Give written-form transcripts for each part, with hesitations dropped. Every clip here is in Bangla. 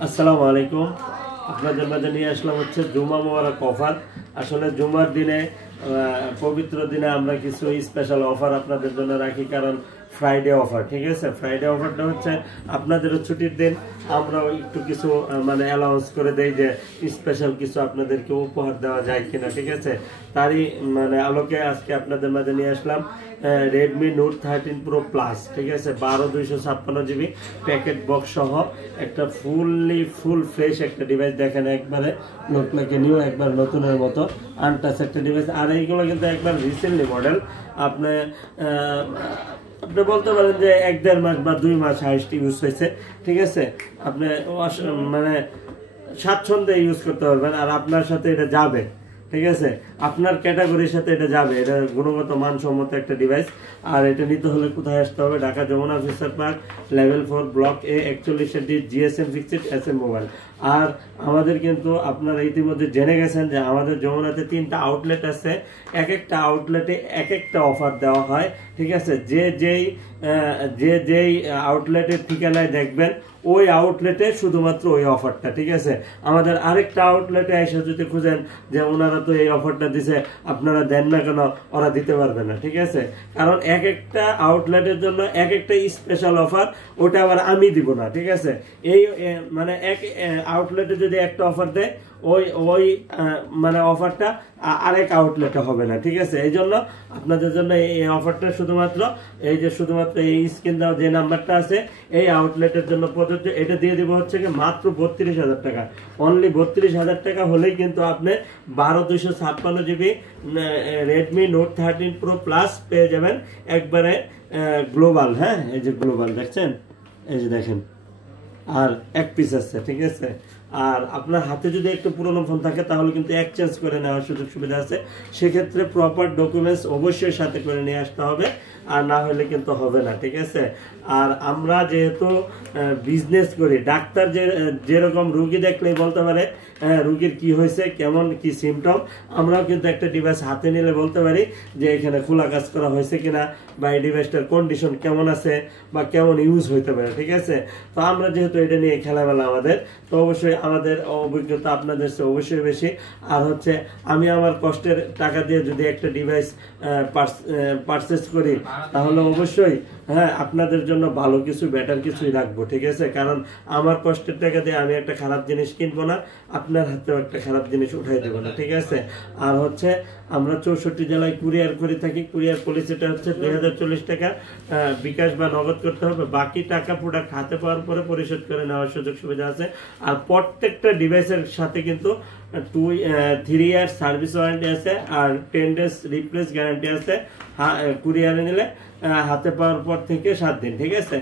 আসসালামু আলাইকুম। আপনাদের মাঝে নিয়ে আসলাম হচ্ছে জুমা মোবারক অফার। আসলে জুমার দিনে পবিত্র দিনে আমরা কিছু স্পেশাল অফার আপনাদের জন্য রাখি, কারণ ফ্রাইডে অফার, ঠিক আছে। ফ্রাইডে অফারটা হচ্ছে আপনাদেরও ছুটির দিন, আমরাও একটু কিছু মানে অ্যালাউন্স করে দেই যে স্পেশাল কিছু আপনাদেরকে উপহার দেওয়া যায় কিনা, ঠিক আছে। তারই মানে আলোকে আজকে আপনাদের মাঝে নিয়ে আসলাম রেডমি নোট 13 প্রো প্লাস, ঠিক আছে। 12/256 জিবি প্যাকেট বক্স সহ একটা ফুল ফ্রেশ একটা ডিভাইস। দেখেন একবারে লোক লাগে নিউ, একবার নতুনের মতো আনটাচ একটা ডিভাইস। আর এইগুলো কিন্তু একবার রিসেন্টলি মডেল। আপনি বলতে পারেন যে 1-1.5 মাস বা 2 মাস হাইস্ট ইউজ হয়েছে, ঠিক আছে। আপনি মানে স্বাচ্ছন্দ্যে ইউজ করতে পারবেন, আর আপনার সাথে এটা যাবে, ঠিক আছে। আপনার ক্যাটাগরির সাথে এটা যাবে। এটা গুণগত মানসম্মত একটা ডিভাইস। আর এটা নিতে হলে কোথায় আসতে হবে? Dhaka Jamuna future park, level 4, block A, 41 GSM fixed SM mobile. আর আমাদের কিন্তু আপনারা ইতিমধ্যে জেনে গেছেন যে আমাদের যমুনাতে 3টা আউটলেট আছে। এক একটা আউটলেটে এক একটা অফার দেওয়া হয়, ঠিক আছে। যেই আউটলেটের ঠিকানায় দেখবেন ওই আউটলেটে শুধুমাত্র ওই অফারটা, ঠিক আছে। আমাদের আরেকটা আউটলেটে এসে যদি খুঁজেন যে ওনারা তো এই অফারটা দিছে, আপনারা দেন না কেন, ওরা দিতে পারবে না, ঠিক আছে। কারণ এক একটা আউটলেটের জন্য এক একটা স্পেশাল অফার, ওটা আবার আমি দিব না, ঠিক আছে। এই মানে এক আউটলেটে যদি একটা অফার দেয়, ওই মানে অফারটা আরেক আউটলেটে হবে না, ঠিক আছে। এই জন্য আপনাদের জন্য এই অফারটা শুধুমাত্র এই স্ক্রিন দাও যে নাম্বারটা আছে এই আউটলেটের জন্য প্রযোজ্য। এটা দিয়ে দিব হচ্ছে কি মাত্র 32,000 টাকা। অনলি 32,000 টাকা হলেই কিন্তু আপনি 12/256 GB Redmi note 13 pro plus পেয়ে যাবেন, একবারে গ্লোবাল। হ্যাঁ, এই যে গ্লোবাল দেখছেন, এই যে দেখেন, আর এক পিস আছে, ঠিক আছে। আর আপনার হাতে যদি একটু পুরনো ফোন থাকে তাহলে কিন্তু এক্সচেঞ্জ করে নেওয়ার সুযোগ সুবিধা আছে। সেক্ষেত্রে প্রপার ডকুমেন্টস অবশ্যই সাথে করে নিয়ে আসতে হবে, আর না হলে কিন্তু হবে না, ঠিক আছে। আর আমরা যেহেতু বিজনেস করি, ডাক্তার যেরকম রুগী দেখলেই বলতে পারে রুগীর কি হয়েছে, কেমন কি সিমটম, আমরাও কিন্তু একটা ডিভাইস হাতে নিলে বলতে পারি যে এখানে খোলা কাজ করা হয়েছে কিনা, বা এই ডিভাইসটার কন্ডিশন কেমন আছে, বা কেমন ইউজ হইতে পারে, ঠিক আছে। তো আমরা যেহেতু এটা নিয়ে খেলামেলা আমাদের, তো অবশ্যই আমাদের অভিজ্ঞতা আপনাদের চেয়ে অবশ্যই বেশি। আর হচ্ছে আমি আমার কষ্টের টাকা দিয়ে যদি একটা ডিভাইস পারচেস করি, তাহলে অবশ্যই হ্যাঁ আপনাদের জন্য ভালো কিছু, বেটার কিছুই রাখবো, ঠিক আছে। কারণ আমার কষ্টের টাকা দিয়ে আমি একটা খারাপ জিনিস কিনবো না, আপনার হাতেও একটা খারাপ জিনিস উঠাই দেবো না, ঠিক আছে। আর হচ্ছে আমরা 64 জেলায় কুরিয়ার করে থাকি। কুরিয়ার পলিসিটা হচ্ছে 2040 টাকা বিকাশ বা নগদ করতে হবে। বাকি টাকা প্রোডাক্ট হাতে পাওয়ার পরে পরিশোধ করে নেওয়ার সুযোগ সুবিধা আছে। আর প্রত্যেকটা ডিভাইসের সাথে কিন্তু 3 ইয়ার্স সার্ভিস ওয়ারেন্টি আছে, আর 10 ডেজ রিপ্লেস গ্যারান্টি আছে কুরিয়ারে নিলে, হাতে পাওয়ার পর থেকে 7 দিন, ঠিক আছে।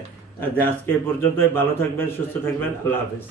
আজকে এই পর্যন্তই। ভালো থাকবেন, সুস্থ থাকবেন, আল্লাহ হাফেজ।